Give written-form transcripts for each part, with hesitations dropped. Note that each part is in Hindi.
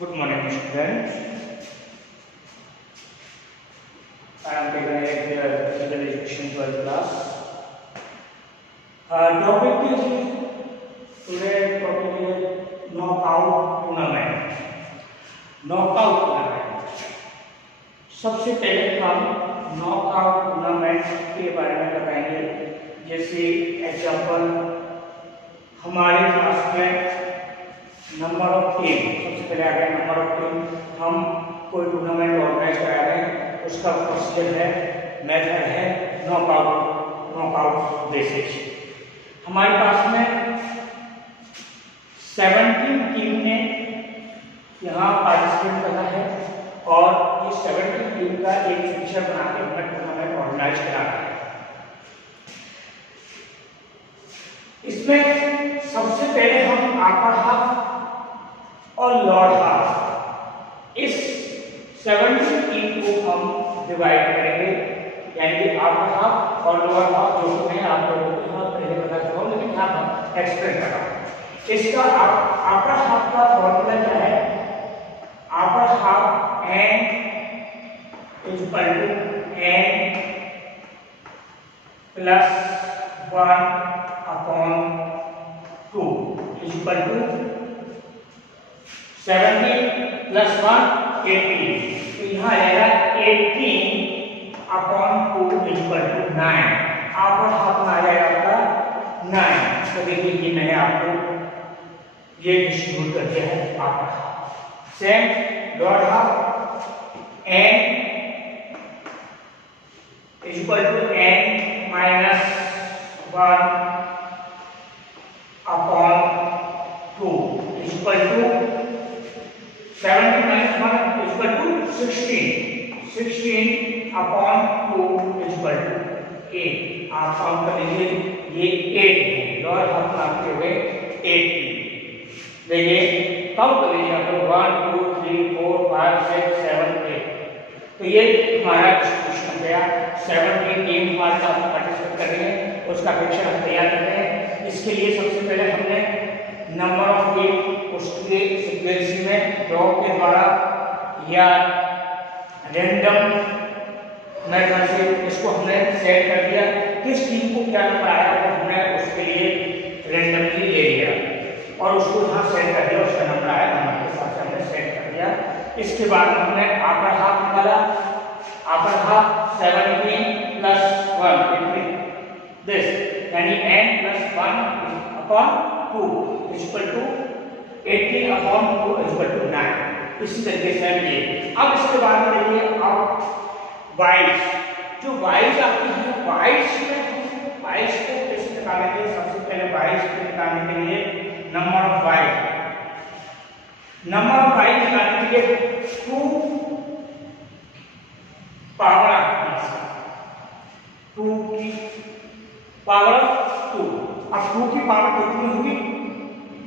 Good morning, students. I am taking a physical education 12th class. Topic is today topic is knockout tournament. Knockout tournament. सबसे पहले हम नॉकआउट टूर्नामेंट के बारे में बताएंगे। जैसे एग्जांपल हमारे क्लास में नंबर ऑफ टीम, सबसे पहले आ गया नंबर ऑफ टीम। हम कोई टूर्नामेंट ऑर्गेनाइज करा रहे हैं, उसका प्रोसीजर है, मेथड है नॉकआउट बेसिस। हमारे पास में 17 टीम ने यहाँ पार्टिसिपेट करना है और ये 17 टीम का एक फिक्चर बना के हमें टूर्नामेंट ऑर्गेनाइज कराना है। इसमें सबसे पहले हम अपर हाफ और लोअर हाफ, इस 17 टीम को हम डिवाइड करेंगे, यानी कि अपर हाफ और लोअर हाफ जो कि मैं आप लोगों को यहाँ पहले बता चुका हूँ, लेकिन यहाँ हम एक्सप्लेन कर रहा हूँ। इसका अपर हाफ का फॉर्मूला क्या है? Upper half n is equal to n plus 1 upon 2 is equal to 17 plus 1 18। तो यहाँ आएगा 18 upon 2 is equal to 9। Upper half में आ जाएगा आपका 9। तो देखिए ये मैंने आपको ये डिस्ट्रीब्यूट कर दिया है upper half. Same lower half n is equal to n minus 1 upon 2 is equal to 17 minus 1 is equal to 16. 16 upon 2 is equal to 8. आप काउंट कर लीजिए, ये 8 है। लोअर हाफ में आपके हुए 8। देखिए काउंट कर लीजिए आप लोग 1 2 3 4 5 6 7 8। तो ये हमारा डिस्ट्रीब्यूशन हो गया। 17 टीम हमारे साथ पार्टिसिपेट कर रही है, उसका पिक्चर हम तैयार कर रहे हैं। इसके लिए सबसे पहले हमने नंबर ऑफ टीम उसके सीक्वेंस में ड्रॉ के द्वारा या रैंडम मेथड से इसको हमने सेट कर दिया। किस टीम को क्या नंबर आया तो हमने उसके लिए रैंडमली ले लिया और उसको यहाँ सेट कर दिया, उसका नंबर आया नंबर के हिसाब से हमने सेट कर दिया। इसके बाद हमने अपर हाफ निकाला। अपर हाफ 17 प्लस 1 दिस, यानी n plus 1 upon 2 is equal to 18 upon 2 is equal to 9। इसी तरीके से ये। अब इसके बाद में देखिए अब वाइज, जो वाइज आती है, वाइज में वाइज को कैसे निकालेंगे? सबसे पहले वाइज को निकालने के लिए नंबर ऑफ वाइज निकालने के लिए 2 पावर 2 की पावर 2। अब 2 की पावर कितनी होगी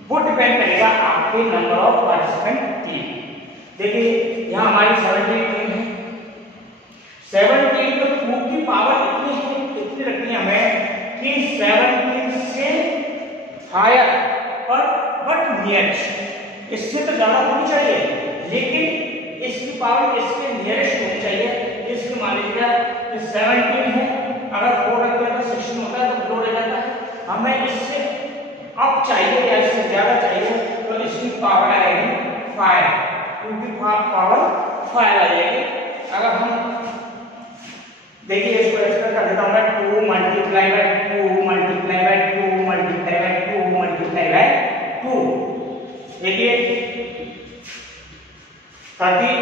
वो डिपेंड करेगा आपके नंबर ऑफ पार्टिसिपेंट टीम। देखिए यहाँ हमारी 17 टीम है। 17 में 2 की पावर इतनी है, कितनी रखनी है हमें कि 17 से हायर पर बट नियरेस्ट, इससे तो ज्यादा होनी चाहिए, लेकिन इसकी पावर इसके नियरेस्ट होनी चाहिए। इसके मान लीजिए 17 है, अगर 4 रख दिया तो 16 होता है, तो 2 रह जाता है। हमें इससे अब चाहिए या इससे ज्यादा चाहिए तो इसकी पावर आएगी 5, क्योंकि पावर 5 आ जाएगी। अगर हम देखिए इसको एक्सप्लेन कर देता हूं मैं, 2 multiply by 2 multiply by 2 multiply by 2 multiply by 2, देखिए 30।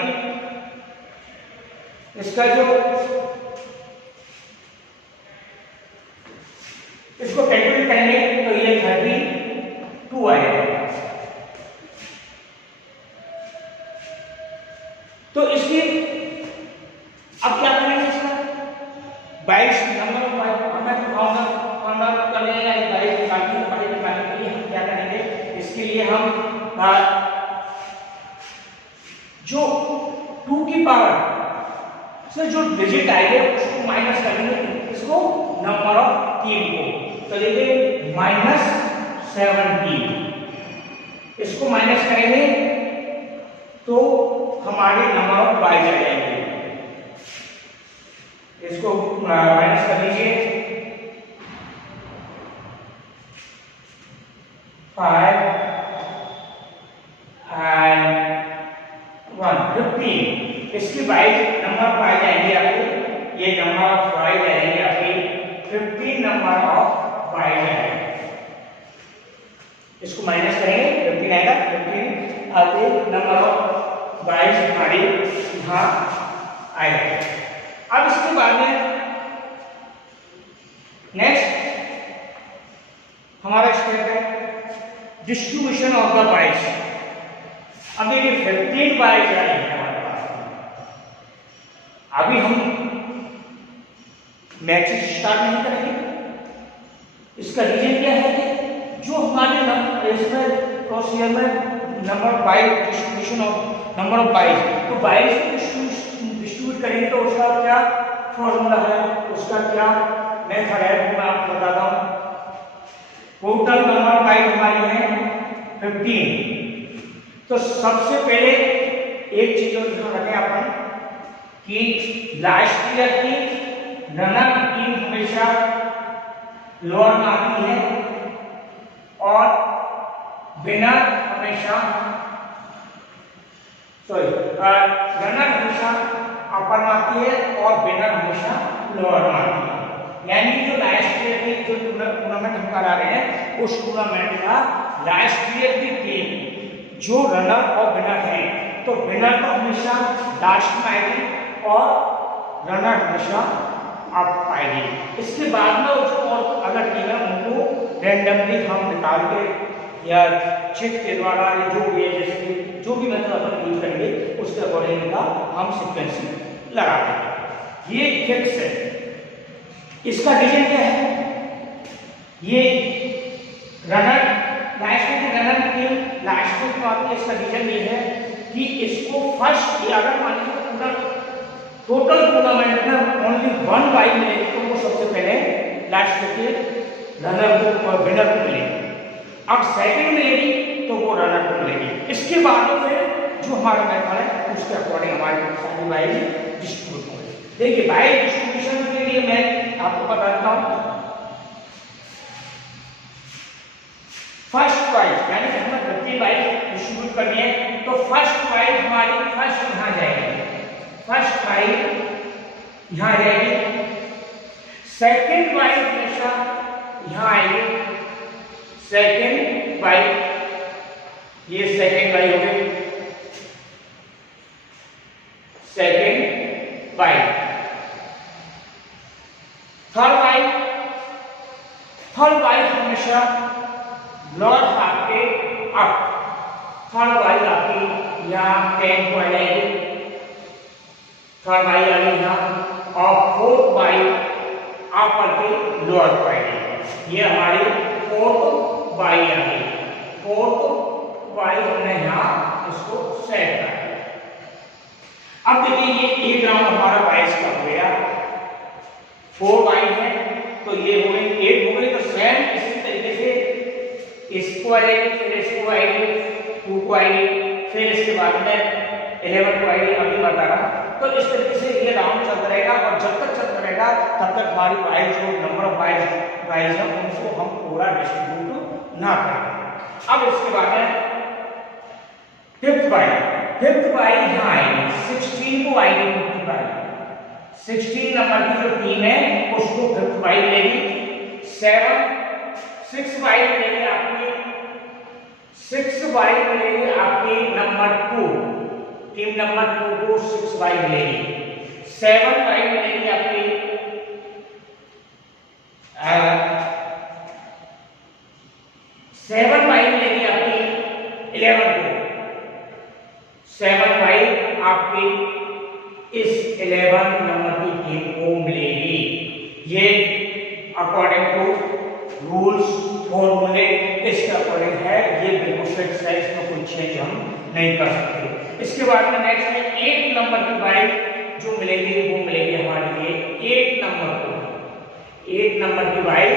इसका जो इसको कैलकुलेट करेंगे तो ये 32 आएगा। तो इसकी अब क्या करेंगे? इसका 22 नंबर ऑफ वाइज हमें फाउंड करने या 22 निकालने के लिए हम क्या करेंगे? इसके लिए हम जो 2 की पावर से जो डिजिट आएंगे उसको माइनस करेंगे, इसको नंबर ऑफ टीम को। तो देखिए -17, इसको माइनस करेंगे तो हमारे नंबर ऑफ बाइज आ जाएंगे। इसको माइनस कर लीजिए। 5 and 1 15। इसकी बाइज नंबर ऑफ बाइज आएंगे आपके, ये नंबर ऑफ बाइज आएंगे आपके 15 नंबर ऑफ बाइज आएंगे। इसको माइनस करेंगे 15 आएगा, 15 आगे नंबर ऑफ बाइज हमारे यहाँ आएगा। अब इसके बाद में नेक्स्ट हमारा स्टेप है डिस्ट्रीब्यूशन ऑफ द बाइज। अब देखिए 15 बाइज आ रही है हमारे पास। अभी हम मैचेस स्टार्ट नहीं करेंगे। इसका रीजन क्या है कि जो हमारे इसमें प्रोसीजर में number byes distribution of number of byes, तो बाइज को डिस्ट्रीब्यूट करेंगे तो उसका क्या फॉर्मूला है, उसका क्या मेथड है, वो मैं आपको बताता हूं। टोटल नंबर बाइज हमारी है 15। तो सबसे पहले एक चीज और ध्यान रखें अपन कि लास्ट ईयर की रनर टीम हमेशा लोअर में आती है और विनर हमेशा रनर हमेशा अपर में आती है और विनर हमेशा लोअर में आती है। यानी जो लास्ट ईयर की जो टूर्नामेंट हम करा रहे हैं उस टूर्नामेंट का लास्ट ईयर की टीम जो रनर और विनर है, तो विनर तो हमेशा लास्ट में आएगी और रनर हमेशा अप आएगी। इसके बाद में जो और अगर टीम है उनको रैंडमली हम निकाल के या चिट के द्वारा या जो भी है, जैसे जो भी मेथड अपन यूज करेंगे उसके अकॉर्डिंग का हम सीक्वेंसिंग लगाते हैं। ये फिक्स है। इसका रीजन क्या है, ये रनर लास्ट में रनर टीम लास्ट में जो आती है, इसका रीजन ये है कि इसको फर्स्ट अगर मान लीजिए पूरा टोटल टूर्नामेंट में ओनली 1 बाइज मिलेगी तो वो सबसे पहले लास्ट के रनर को और विनर को मिलेगी। अब सेकंड मिलेगी तो वो रनर को मिलेगी। इसके बाद फिर जो हमारा मेथड है उसके अकॉर्डिंग हमारी सारी बाइज डिस्ट्रीब्यूट होगी। देखिए बाइज डिस्ट्रीब्यूशन के लिए मैं आपको बताता हूं। फर्स्ट बाइज यानी कि हमें 15 बाइज डिस्ट्रीब्यूट करनी है, तो फर्स्ट बाइज हमारी फर्स्ट यहां जाएगी, फर्स्ट बाइज यहां जाएगी। सेकंड बाइज हमेशा यहां आएगी, सेकंड बाइज, ये सेकंड बाइज हो गई, सेकंड बाइज। थर्ड बाइज हमेशा लोअर हाफ के अप, थर्ड बाइज आपकी यहाँ 10 को आ जाएगी, थर्ड बाइज आ गई यहाँ, और फोर्थ बाइज अपर के लोअर को आएगी। ये हमारी फोर्थ बाइज आ गई। फोर्थ बाइज हमने यहाँ इसको सेट कर दिया। अब देखिए ये एक राउंड हमारा बाइज का हो गया, 4 बाइज है तो ये हो गई 8 हो गई। तो सेम इसी तरीके से इसको आएगी, फिर इसको आएगी, 2 को आएगी, फिर इसके बाद में 11 को आएगी, अभी बता रहा। तो इस तरीके से ये राउंड चलता रहेगा और जब तक चलता रहेगा तब तक हमारी बाइज जो नंबर ऑफ बाइज है उनको हम पूरा डिस्ट्रीब्यूट ना करें। अब इसके बाद में फिफ्थ बाइज यहाँ आएगी, 16 को आएगी फिफ्थ बाइज। 16 नंबर की जो टीम है उसको फिफ्थ बाइज लेगी। 6 बाइज मिलेगी आपकी, 6 बाइज मिलेगी आपकी नंबर 2, टीम नंबर 2 को 6 बाइज मिलेगी। 7 बाइज मिलेगी आपकी 7 बाइज मिलेगी आपकी 11 को। 7 बाइज आपकी इस 11 नंबर की टीम को मिलेगी। ये अकॉर्डिंग टू रूल्स फॉर्मूले इसके अकॉर्डिंग है, ये बिल्कुल फिक्स है, इसमें कोई चेंज हम नहीं कर सकते। इसके बाद में नेक्स्ट है 8 नंबर की बाइज जो मिलेगी वो मिलेगी हमारे लिए 8 नंबर को। 8 नंबर की बाइज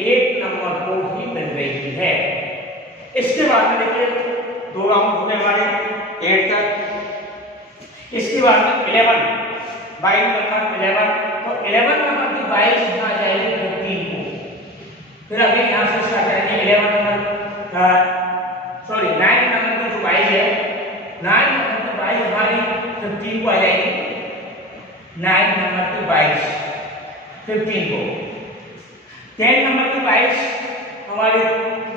8 नंबर को ही मिल रही है। इसके बाद में देखिए 2 राउंड होने वाले। 8 तक। इसके बाद में 11 22 नंबर 11, तो 11 नंबर की 22 यहाँ आ जाएगी 15 को। फिर अभी यहाँ से स्टार्ट करेंगे 11 नंबर सॉरी 9 नंबर की जो 22 है 9 नंबर की 22 हमारी 15 को आ जाएगी। 9 नंबर की 22 15 को। 10 नंबर की 22 हमारी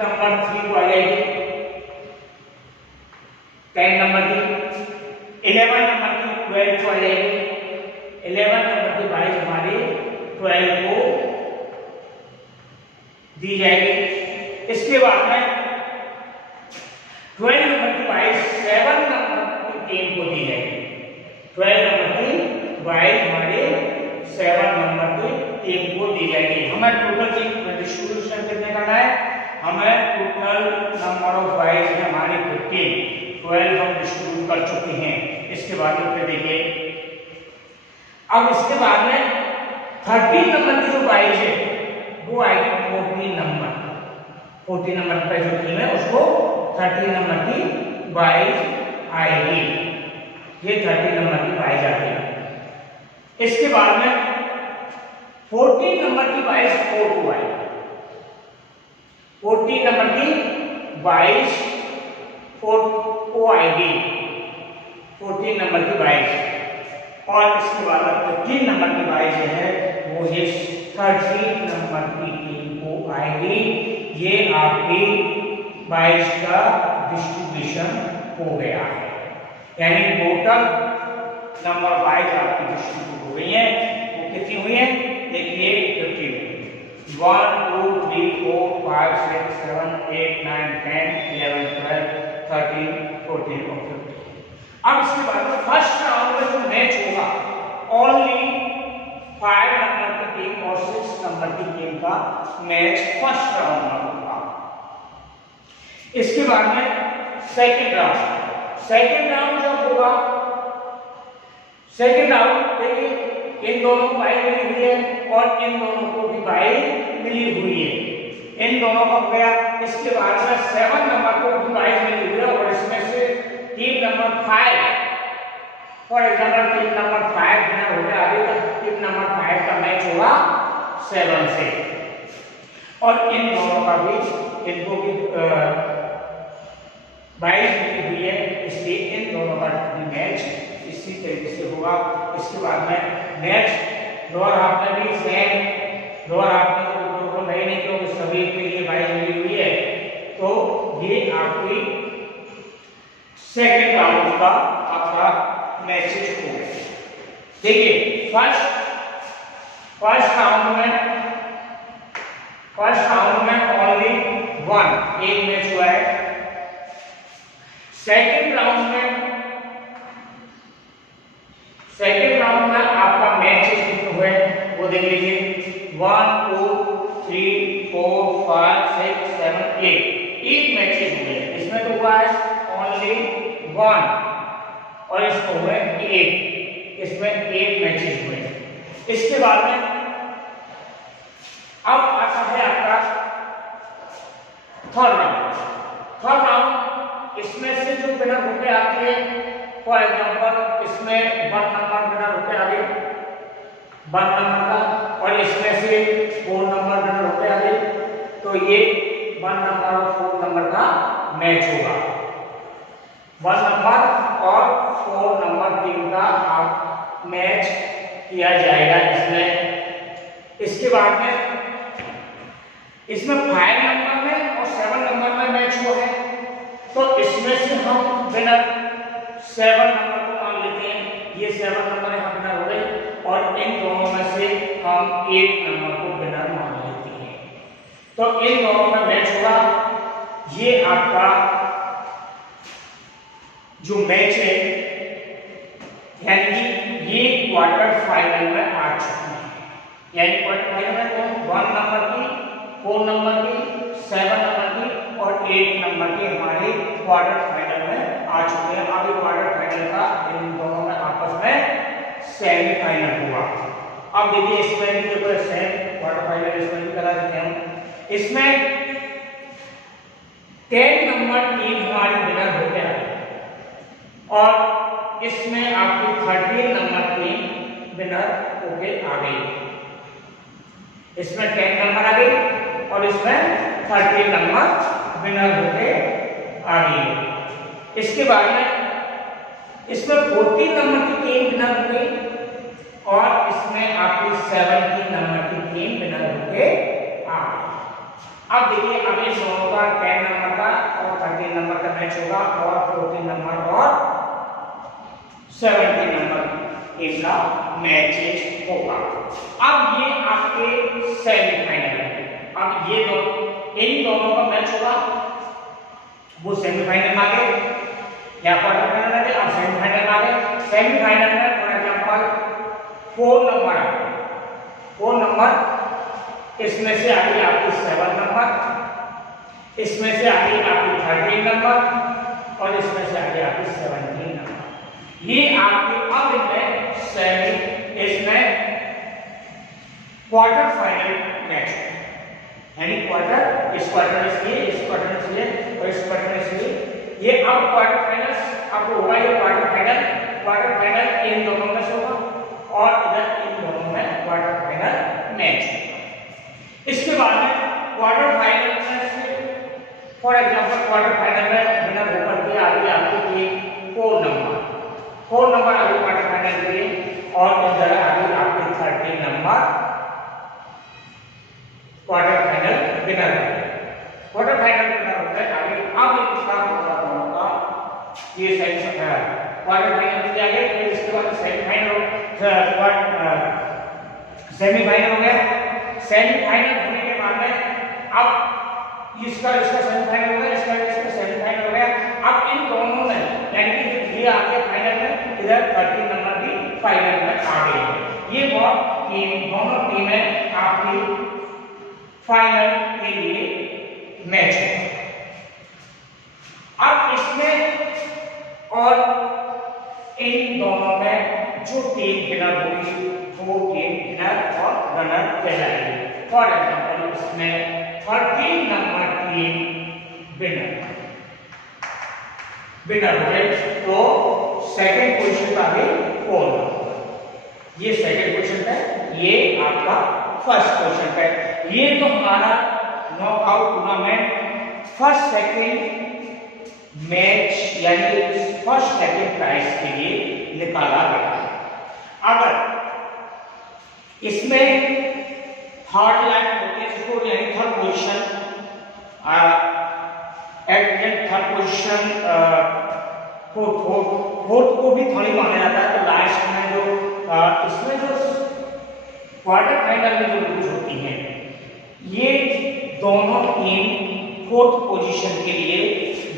नंबर 3 को आ जाएगी 10 नंबर की। 11 नंबर की 12 को आ जाएगी। 11 नंबर की 22 हमारी 12 को दी जाएगी। इसके बाद में 12 नंबर की 22 7 नंबर की 10 को दी जाएगी। 12 नंबर की 22 हमारे 7 नंबर की 10 को दी जाएगी। हमें टोटल डिस्ट्रीब्यूशन कितने करना है? हमें टोटल नंबर ऑफ 22 है हमारे 15, 12 हम डिस्ट्रीब्यूट कर चुके हैं। इसके बाद में फिर देखिए अब इसके बाद में 13 नंबर की जो 22 है वो आएगी 14 नंबर। 14 नंबर पर जो टीम है उसको 13 नंबर की 22 आएगी। ये 13 नंबर की 22 आती है। इसके बाद में 14 नंबर की 22 4 को आएगी। 14 नंबर की 22 4 को आएगी। 14 नंबर की 22 और इसके बाद 15 नंबर की 22 है वो ये 13 नंबर की टीम को आएगी। ये आपकी 22 का डिस्ट्रीब्यूशन हो गया है, यानी टोटल नंबर 22 आपकी डिस्ट्रीब्यूट हो गई है। वो कितनी हुई है देखिए 15 1 2 3 4 5 6 7 8 9 10 11 12 13 14 और 15। अब इसके बाद फर्स्ट राउंड में जो मैच होगा ओनली 5 नंबर की टीम और 6 नंबर की टीम का मैच फर्स्ट राउंड में होगा। इसके बाद में सेकंड राउंड जब होगा सेकंड राउंड देखिए इन दोनों को बाई मिली हुई है और इन दोनों को भी बाई मिली हुई है। इन दोनों का हो गया। इसके बाद में 7 नंबर को भी बाई मिली हुई है और इसमें से team number 5 for example team number 5 winner हो गया। अभी तक टीम नंबर 5 का मैच होगा 7 से और इन दोनों का भी इनको भी 22 मिली हुई है, इसलिए इन दोनों का मैच इसी तरीके से होगा। इसके बाद में नेक्स्ट लोअर हाफ में भी सेम लोअर हाफ में तो नहीं क्योंकि सभी के लिए 22 मिली हुई है। तो ये आपकी सेकंड राउंड का आपका मैचेस हो गया। देखिए फर्स्ट राउंड में ओनली 1 एक मैच हुआ है। सेकंड राउंड में आपका मैचेस कितने हुए वो देख लीजिए 1 2 3 4 5 6 7 8 मैचेस हुए। इसमें तो हुआ है ओनली 1 और इसको हुए 8, इसमें 8 मैचेस हुए। इसके बाद में अब आता है आपका थर्ड राउंड। इसमें से जो विनर होके आते हैं फॉर एग्जांपल इसमें 1 नंबर विनर होके आ गए 1 नंबर का और इसमें से 4 नंबर विनर होके आ गए, तो ये 1 नंबर और 4 नंबर का मैच होगा। 1 नंबर और 4 नंबर टीम का आप मैच किया जाएगा इसमें। इसके बाद में इसमें 5 नंबर में और 7 नंबर में मैच हुआ है, तो इसमें से हम विनर 7 नंबर को मान लेते हैं। ये 7 नंबर यहाँ विनर हो गए और इन दोनों में से हम 8 नंबर को विनर मान लेते हैं। तो इन दोनों में मैच होगा। ये आपका जो मैच है यानी कि ये क्वार्टर फाइनल में आ चुके हैं। यानी क्वार्टर फाइनल में कौन 1 नंबर की 4 नंबर की 7 नंबर की और 8 नंबर की हमारे क्वार्टर फाइनल में आ चुके हैं। अभी क्वार्टर फाइनल का इन दोनों में आपस में सेमीफाइनल हुआ। अब देखिए इसमें भी देखो सेम क्वार्टर फाइनल इसमें भी करा देते हैं। इसमें 10 नंबर टीम हमारी विनर हो गया। और इसमें आपकी 13 नंबर टीम विनर होके आ गई। इसमें 10 नंबर आ गई और इसमें 13 नंबर विनर होके आ गई। इसके बाद में इसमें 14 नंबर की टीम विनर हो गई और इसमें आपकी 17 नंबर की टीम विनर होके आ गई। अब देखिए अब ये दोनों का 10 नंबर का और 13 नंबर का मैच होगा और 14 नंबर और 17 नंबर टीम का मैच होगा। अब ये आपके सेमीफाइनल है। अब ये इन दोनों का मैच होगा, वो सेमीफाइनल में आ गए या क्वार्टर फाइनल आ गए, अब सेमीफाइनल आ गए। सेमीफाइनल में फॉर एग्जांपल 4 नंबर आ गए, 4 नंबर, इसमें से आ गई आपकी 7 नंबर, इसमें से आ गई आपकी 13 नंबर और इसमें से आ गई आपकी 17 नंबर। ये आपके अब इसमें क्वार्टर फाइनल मैच है, यानी क्वार्टर, इस क्वार्टर इसलिए, इस क्वार्टर इसलिए और इस क्वार्टर इसलिए। ये अब क्वार्टर फाइनल आपको होगा, ये क्वार्टर फाइनल इन दोनों में से होगा और इधर इन दोनों में क्वार्टर फाइनल मैच होगा। इसके बाद में क्वार्टर फाइनल में से फॉर एग्जांपल क्वार्टर फाइनल में विनर होकर के आ गई आपकी टीम 4 नंबर आ गई क्वार्टर फाइनल के लिए और इधर आ गई आपकी 13 नंबर क्वार्टर फाइनल विनर होता है आगे। अब इसका होगा ये क्वार्टर फाइनल में जाएंगे, फिर इसके बाद सेमीफाइनल हो गया। सेमीफाइनल होने के बाद में अब इसका सेमीफाइनल हो गया, इसका सेमीफाइनल हो गया। अब इन दोनों में यानी कि ये आगे फाइनल में, इधर 13 नंबर भी फाइनल में आ गई। ये दोनों टीमें आपकी फाइनल के लिए मैच है। अब इसमें और इन दोनों में जो टीम विनर होगी वो टीम विनर और रनर कहलाएगी। फॉर एग्जांपल इसमें 13 नंबर टीम विनर हो गई तो सेकंड पोजीशन का भी 4 नंबर। ये सेकंड पोजीशन है, ये आपका फर्स्ट पोजीशन है। ये तो हमारा knockout tournament first second match यानी फर्स्ट सेकंड प्राइज के लिए निकाला गया है। अगर इसमें थर्ड लाइन होती है जिसको यानी third position third position fourth को भी थर्ड माना जाता है। तो लास्ट में जो इसमें जो क्वार्टर फाइनल में जो लूज होती हैं ये दोनों टीम फोर्थ पोजीशन के लिए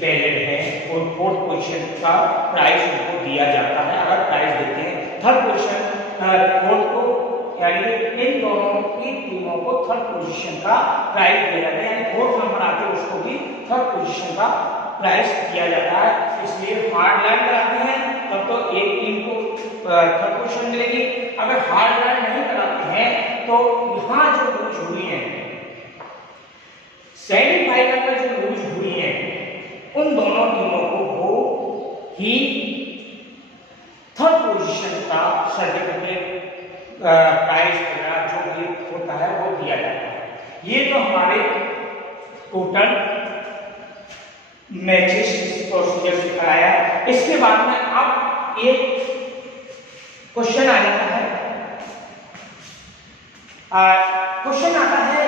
वैलिड है और फोर्थ पोजीशन का प्राइज उनको दिया जाता है। अगर प्राइज देते हैं थर्ड पोजीशन फोर्थ को, यानी इन दोनों की टीमों को थर्ड पोजीशन का प्राइज दिया जाता है, यानी फोर्थ नंबर आते हैं उसको भी थर्ड पोजीशन का प्राइज दिया जाता है। इसलिए हार्ड लाइन कराते हैं तब तो एक टीम को थर्ड पोजीशन मिलेगी। अगर हार्ड लाइन नहीं कराते हैं तो यहाँ जो लूज हुई है सेमीफाइनल में जो लूज हुई है उन दोनों टीमों को वो ही थर्ड पोजीशन का सर्टिफिकेट प्राइज वगैरह जो भी होता है वो दिया जाता है। ये तो हमारे टोटल मैचेस प्रोसीजर से कराया। इसके बाद में अब एक क्वेश्चन आ जाता है, क्वेश्चन आता है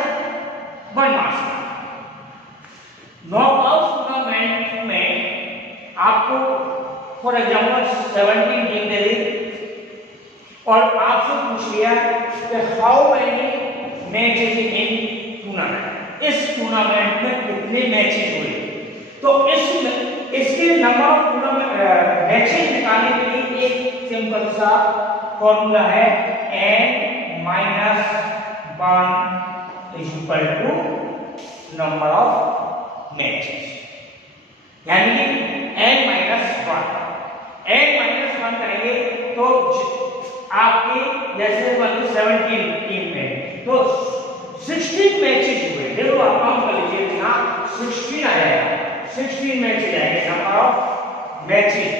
1 मार्क्स का। नॉकआउट टूर्नामेंट में आपको फॉर एग्जांपल 17 टीम दे दी और आपसे पूछ लिया कि how many matches in tournament, इस टूर्नामेंट में कितने मैचेस हुए। तो इसके नंबर ऑफ टूर्नामेंट मैचेस निकालने के लिए एक सिंपल सा फॉर्मूला है n-1 is equal to number of matches, यानी n-1 करेंगे तो आपके जैसे 17 टीम में तो 16 मैचेस हुए। देखो आप काउंट कर लीजिए, यहाँ 16 आ जाएगा, 16 मैचेस आएंगे number of matches.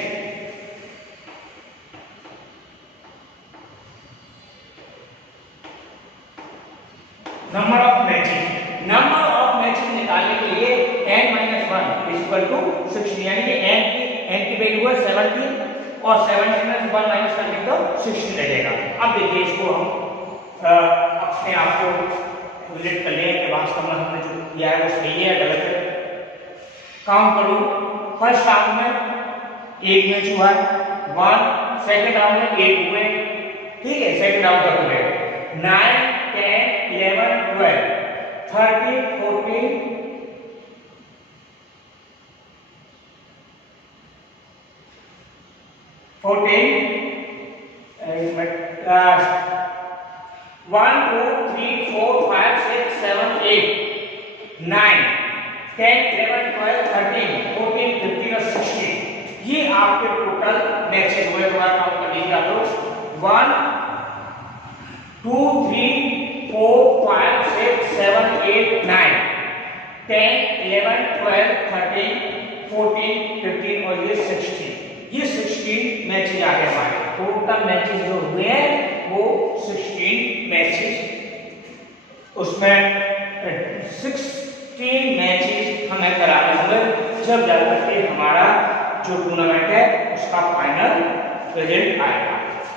Number of matches निकालने के लिए n-1 इक्वल टू 16, यानी कि n की वैल्यू है 70 और 70 में 1 माइनस करने तो 16 रहेगा। अब देखिए इसको हम अपने आप को रिलेट कर लें कि वास्तव में हमने जो किया है वो सही है या गलत है। काउंट करूं, फर्स्ट राउंड में 1 मैच हुआ है 1, सेकंड राउंड में 8 हुए, ठीक है, सेकंड राउंड तक हुए 9, 10, 11, 12, 13, 14, 1, 2, 3, 4, 5, 6, 7, 8, 9, 10, 11, 12, 13, 14, 15 और 16, ये आपके टोटल मैचेस हुए। काउंट कर लीजिए आप लोग 1, 2, 3, 4, 5, 6, 7, 8, 9, 10, 11, 12, 13, 14, 15 और ये 16, ये 16 मैचेस आ गए हमारे। टोटल मैचेस जो हुए हैं वो 16 मैचेस, उसमें 16 मैचेस हमें कराने होंगे जब जाकर के हमारा जो टूर्नामेंट है उसका फाइनल रिजल्ट आएगा।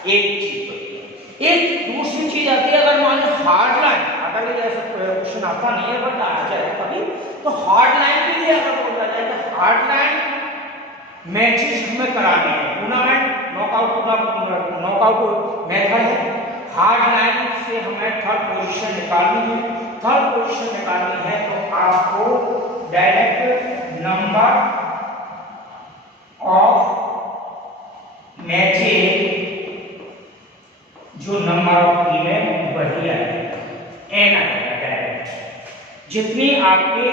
एक चीज तो एक दूसरी चीज आती है, अगर मान लो हार्ड लाइन, अगर ये ऐसा क्वेश्चन आता नहीं है बट आ जाए कभी, तो हार्ड लाइन के लिए अगर बोला जाए तो हार्ड लाइन मैचेस हमें कराने हैं। टूर्नामेंट नॉकआउट मेथड है, हार्ड लाइन से हमें थर्ड पोजीशन निकालनी है। थर्ड पोजीशन निकालनी है तो आपको डायरेक्ट नंबर ऑफ मैचेस, जो नंबर ऑफ टीम है वही आएगा, n आएगा डायरेक्ट। जितनी आपकी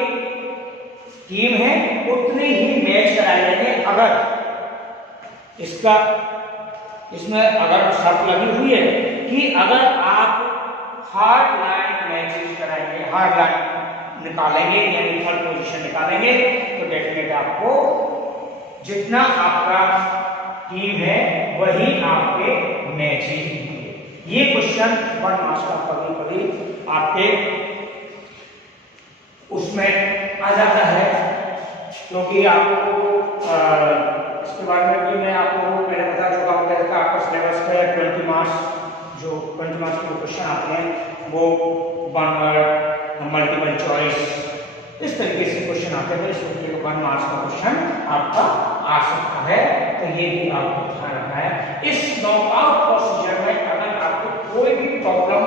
टीम है उतने ही मैच कराए जाएंगे। अगर इसमें अगर शर्त लगी हुई है कि अगर आप हार्ड लाइन मैचेस कराएंगे, हार्ड लाइन निकालेंगे यानी थर्ड पोजीशन निकालेंगे, तो डेफिनेट आपको जितना आपका टीम है वही आपके मैचेस होंगे। ये क्वेश्चन 1 मार्क्स का कभी आपके उसमें आ जाता है, क्योंकि आपको इसके बारे में भी मैं आपको पहले बता चुका हूँ कि आपका सिलेबस है 20 मार्क्स, जो 20 मार्क्स के क्वेश्चन आते हैं वो 1 वर्ड मल्टीपल चॉइस इस तरीके से क्वेश्चन आते हैं। इस तरीके का 1 मार्क्स का क्वेश्चन आपका आ सकता है, तो ये भी आपको ध्यान रखना है। इस नॉकआउट प्रोसीजर में अगर आपको कोई भी प्रॉब्लम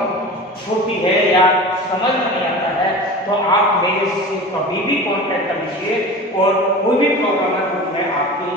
होती है या समझ में नहीं आता है तो आप मेरे से कभी भी कांटेक्ट कर लीजिए, और कोई भी प्रॉब्लम है तो मैं आपकी